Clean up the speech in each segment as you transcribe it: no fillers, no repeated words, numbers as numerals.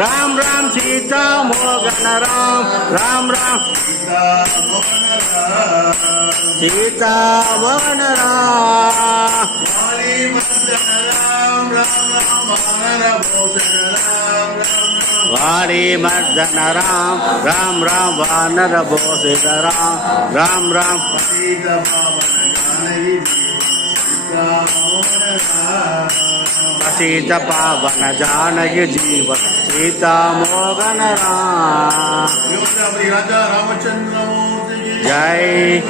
राम राम सीता मोहन राम राम राम सीता मोहन राम वाणी मर्दन राम राम राम वानर भूषित राम राम राम सीता पावन जानकी जीवन सीता मोहन राम जय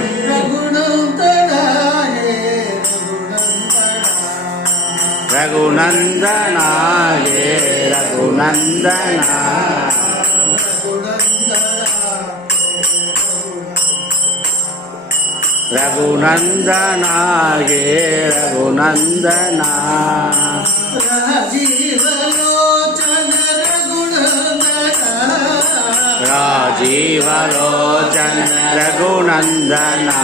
रघुनंदना हे रघुनंदना रघुनंदना हे रघुनंदना राजीव लोचन रघुनंदना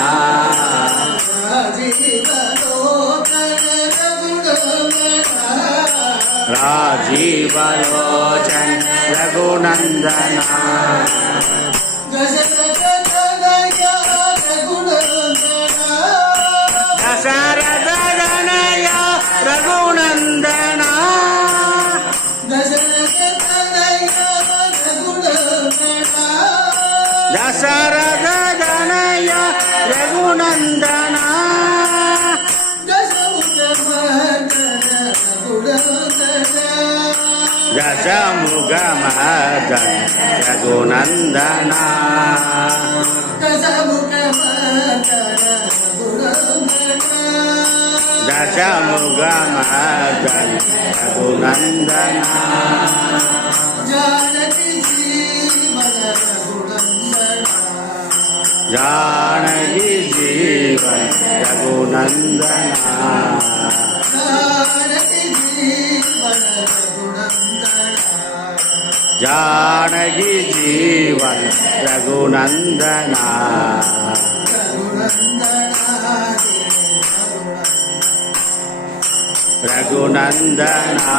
राजीव लोचन रघुनंदना दशरथ तनया रघुनंदना दशरथ तनया रघुनंदना दशमुख महर्दन रघुनंदना दशमुख महर्दन रघुनंदना जानकी जीवन रघुनंदना जानकी जीवन रघुनंदना रघुनंदना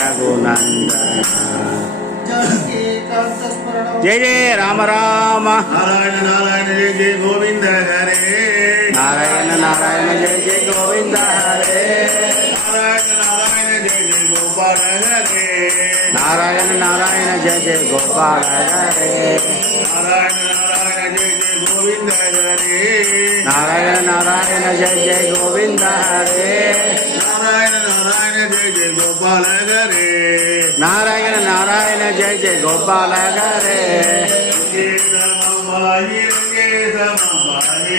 रघुनंदना जय जय राम राम नारायण नारायण जय जय गोविंद हरे नारायण नारायण जय जय गोविंद हरे नारायण नारायण जय जय गोपाल हरे नारायण नारायण जय जय गोपाल हरे नारायण नारायण जय जय गोविंद हरे नारायण नारायण जय जय गोविंद हरे नारायण नारायण जय जय गोपाल हरे नारायण नारायण जय जय गोपाल हरे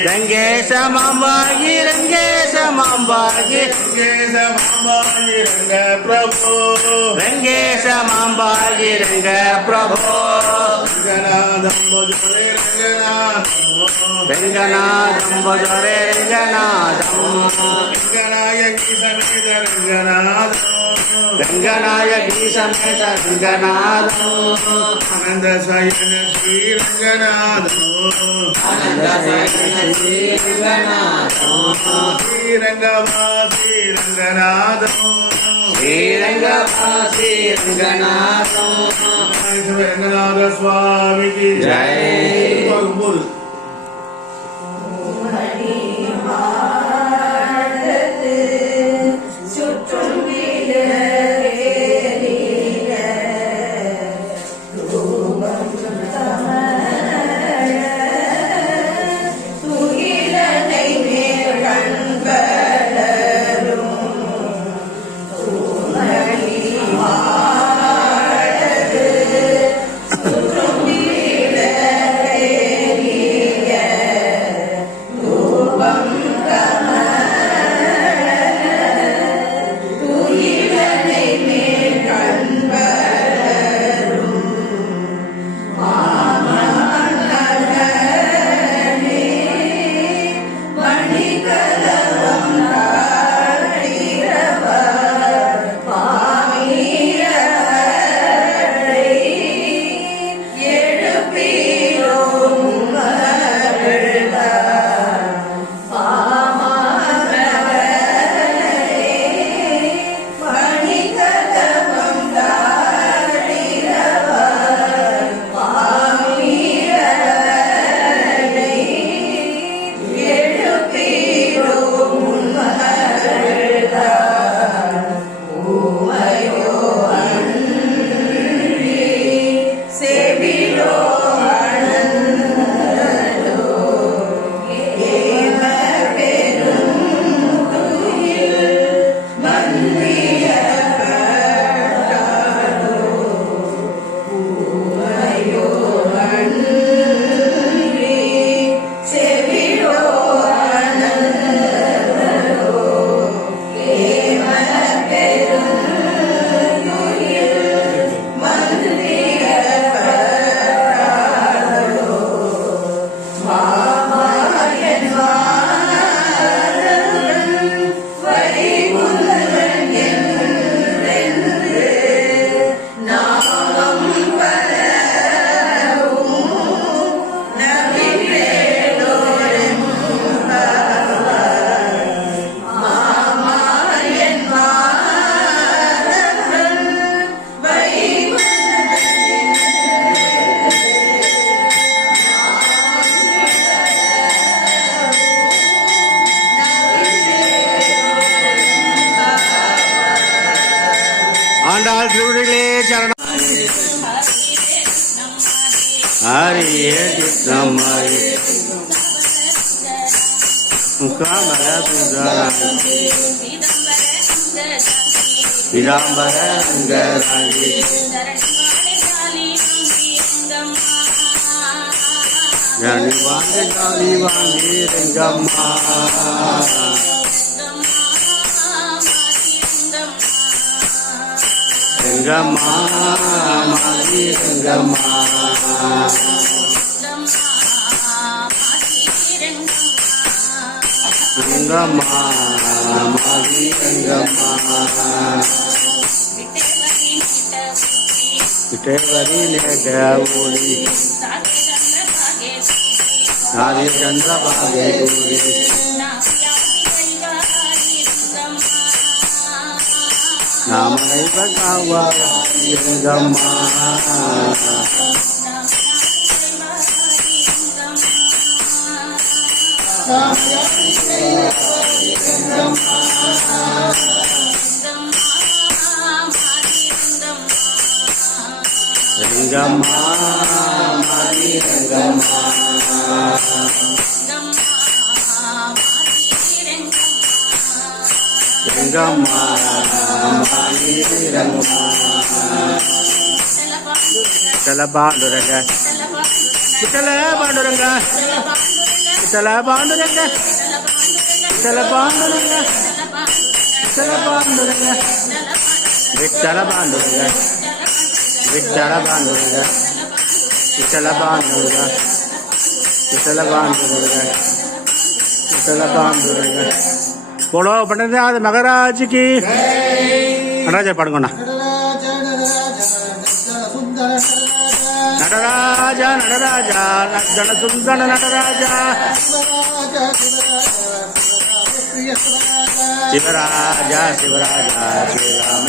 रंगेश मांबागी रंगेश मांबागी रंग प्रभु रंगेश मांबागी रंग प्रभु रंगनाथम भजरे रंगनाथम रंगनायकी समेत रंगनाथ रंगनायकी समेत रंगनाथम आनंद शयन श्री रंगनाथो आनंद शयन श्री रंगनाथो श्रीरंगवासी रंगनाथो श्रीरंगवासी रंगनाथो रंगनाथ स्वामी की जय ஆண்டாள் திருவிழிலே சரணம். ஹரியே கிருஷ்ணம் ஹரி முகாமர சுந்தராங்கி பீதாம்பர அங்கராங்கி ஜனி வாங்கி ஜாலி வாங்கி ரெங்கம்மா ரெங்கம்மா மாதி ரெங்கம்மா ரெங்கம்மா மாதி ரெங்கம்மா விட்டேவரி நேக ஓடி நாதி சந்திரபாகே கூடி நாமைவ காவாரி ரெங்கம்மா ரெங்கம்மா மாதி ரெங்கம்மா ரெங்கம்மா மாதி ரெங்கம்மா விட்டல பாண்டுரங்க விட்டல பாண்டுரங்க விட்டல பாண்டுரங்க விட்டல பாண்டுரங்க விட்டல பாண்டுரங்க விட்டல பாண்டுரங்க விட்டல பாண்டுரங்க விட்டல பாண்டுரங்க விட்டல பாண்டுரங்க விட்டல பாண்டுரங்க போலோ பண்டநாத மகாராஜ் கி நடராஜர் பாடுங்கண்ணா. நடராஜா நடராஜா நர்தன சுந்தர நடராஜா சிவராஜா சிவராஜா ஸ்ரீராம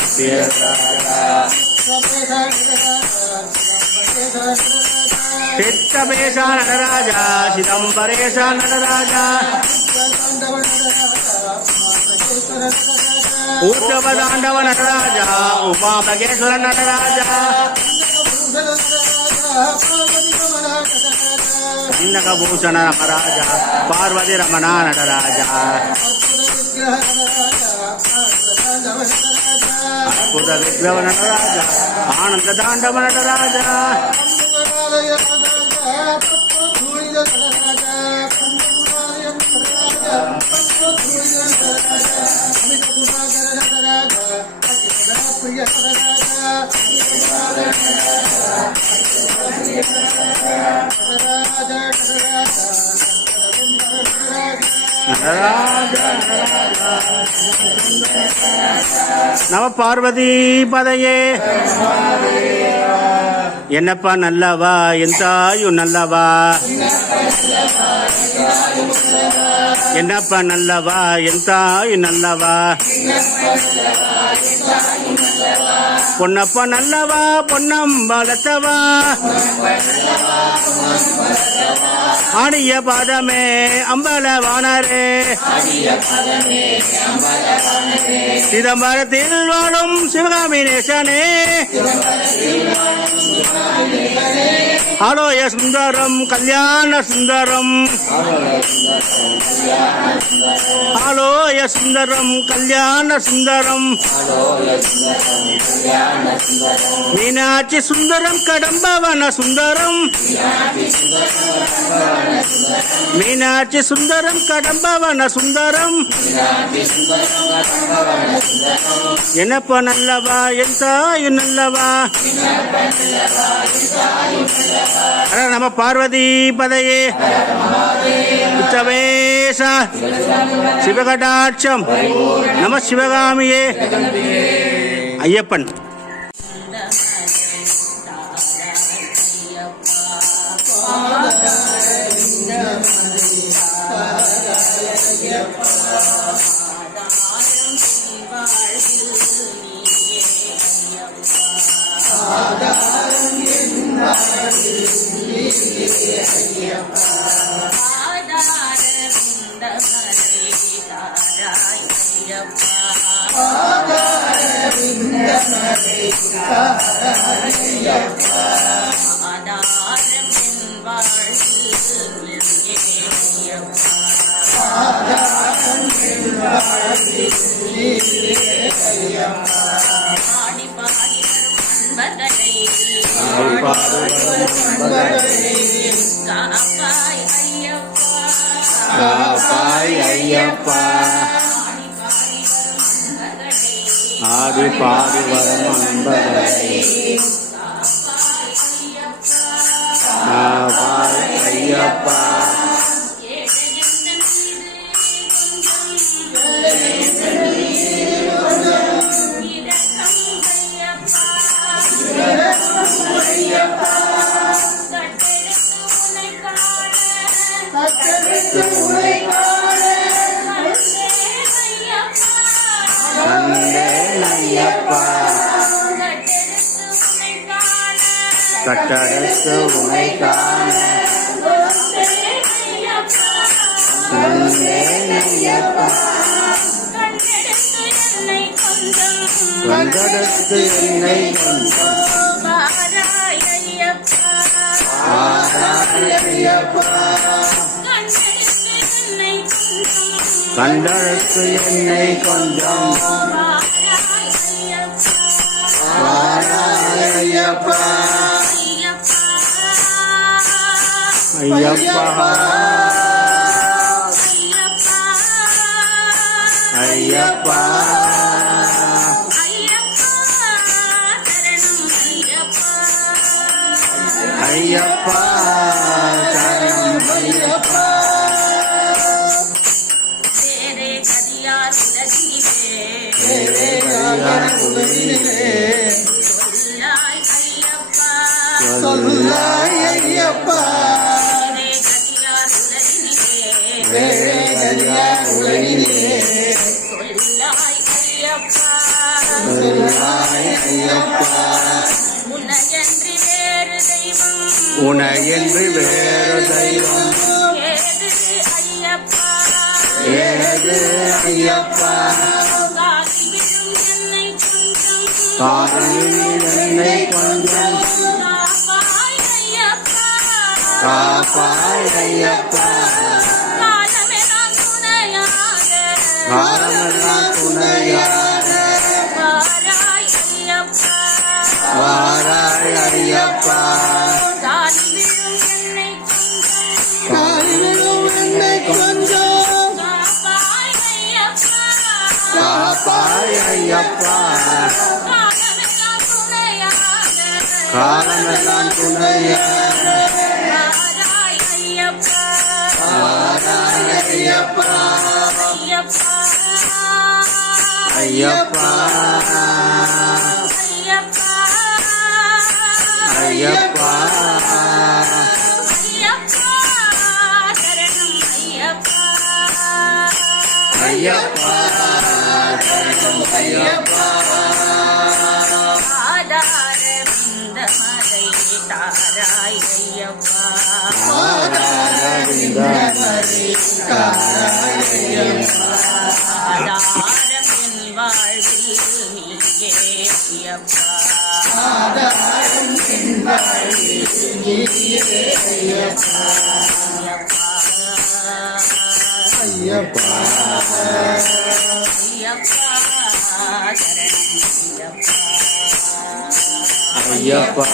சித்தபேஷ நடராஜா சிதம்பரேஷ நடராஜா ஊர்வதாண்டவ நடராஜா உமாபகேஸ்வர நடராஜா கண்ணகபூஷண ரமராஜா பார்வதி ரமணா நடராஜா அற்புத விக்ரவ நடராஜா ஆனந்த தாண்டவ நடராஜா நவ பார்வதி பதையே என்னப்பா நல்லவா என் தாயு நல்லவா என்னப்பா நல்லவா என் தாயு நல்லவா பொன்னப்பா நல்லவா பொன்னம்பலத்தவா ஆடிய பாதமே அம்பலவானரே சிதம்பரத்தில் வாழும் சிவகாமி நேசனே ஆலோய சுந்தரம் கல்யாண சுந்தரம் ஆலோய சுந்தரம் கல்யாண சுந்தரம் மீனாட்சி சுந்தரம் கடம்பவன சுந்தரம் மீனாட்சி சுந்தரம் கடம்பவன சுந்தரம் என்னப்பா நல்லவா என் தாயு நல்லவா நம பார்வதி பதையே உச்சவேஷ சிவகடாட்சம் நம சிவகாமியே ஐயப்பன் ஆடி பாடி வரும் அன்பர்களை காப்பாய் ஐயப்பா காப்பாய் ஐயப்பா ஆடி பாடி வரும் அன்பர்களை காப்பாய் ஐயப்பா கட்டடத்து உனை காண கண்டெடுத்து என்னை கொஞ்சம் கண்டெடுத்து என்னை கொஞ்சம் ஐயப்பா ஐயப்பா ஐயப்பா ஐயப்பா சரணம் ஐயப்பா வேறே கதியார் உலகினிலே சொல்லாய் ஐயப்பா சொல்லாய் ஐயப்பா வேறே கதியார் உலகினிலே சொல்லாய் ஐயப்பா சொல்லாய் ஐயப்பா உன்னையன்றி வேறு தெய்வம் உனையன்று வேறு தெய்வம் ஏது ஐயப்பா ஏது ஐயப்பா காலில் என்னை கொஞ்சம் காலில் என்னை கொஞ்சம் காப்பாய் ஐயப்பா காப்பாய் ஐயப்பா காலமெல்லாம் துணையாக காலமெல்லாம் துணையாக வாராய் ஐயப்பா வாராய் ஐயப்பா காலிலும் என்னை கொஞ்சம் காலிலும் என்னை கொஞ்சம் காப்பாய் ஐயப்பா காப்பாய் ஐயப்பா காலமெல்லாம் துணையாக காலமெல்லாம் துணையாக வாராய் ஐயப்பா ஐயப்பா ஐயப்பா ஐயப்பா ஐயப்பா சரணம் ஐயப்பா ஆதாரவிந்தமரி தாராய் ஐயப்பா ஆதாரம் என் வாழ்வில் நீயே ஐயப்பா ஐயப்பா ஐயப்பா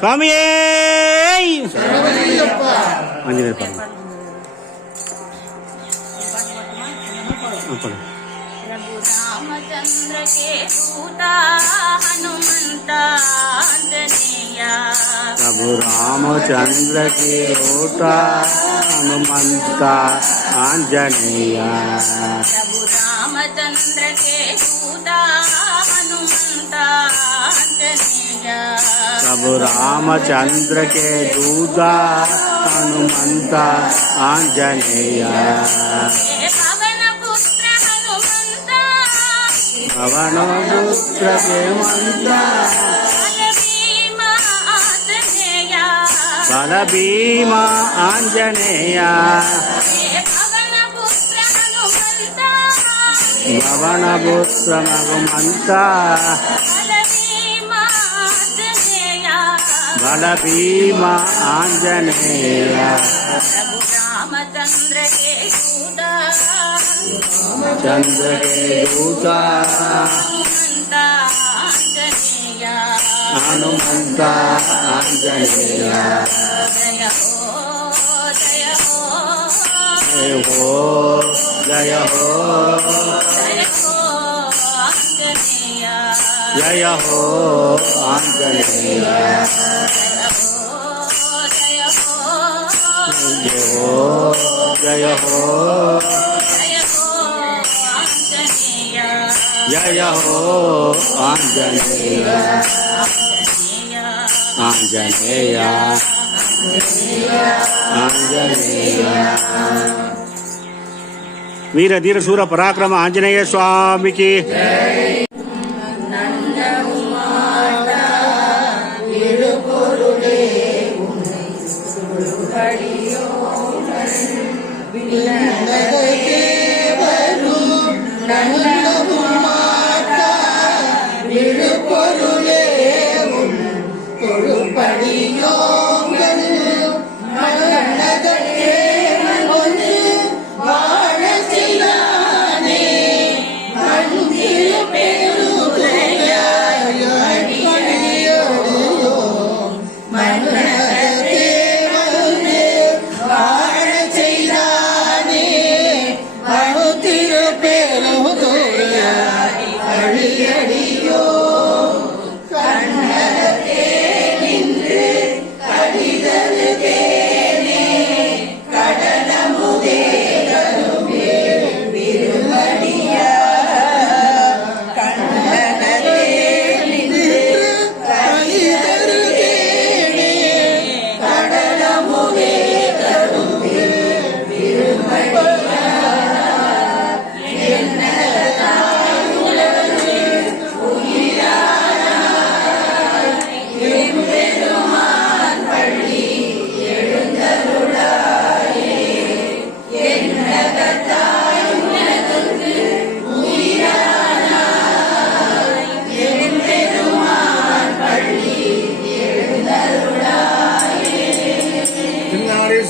சுவாமியே ஆஞ்சநேயர் பாருங்க रामचंद्र के दूता हनुमंत आंजनेया प्रभु रामचंद्र के होता हनुमंत आंजनेय प्रभु रामचंद्र के दूता हनुमंत आंजनेया प्रभु रामचंद्र के दूता हनुमंत आंजनेय पवन पुत्र हनुमंत पवन पुत्र के मंत्र बल भीम आंजनेय पवन पुत्र मगुमंत बल भीम आंजनेय प्रभु रामचंद्र के दूता चंद्र के दूता हनुमंत आंजनेय हनुमंत आंजनेय जय हो जय हो जय हो जय हो आंजनेय जय हो जय हो जय हो आंजनेय आंजनेय आंजनेय वीर धीर शूर पराक्रम आंजनेय स्वामी की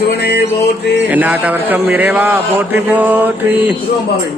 சிவனே போற்றி எந்நாட்டவர்க்கம் இறைவா போற்றி போற்றி திருவம்பாவை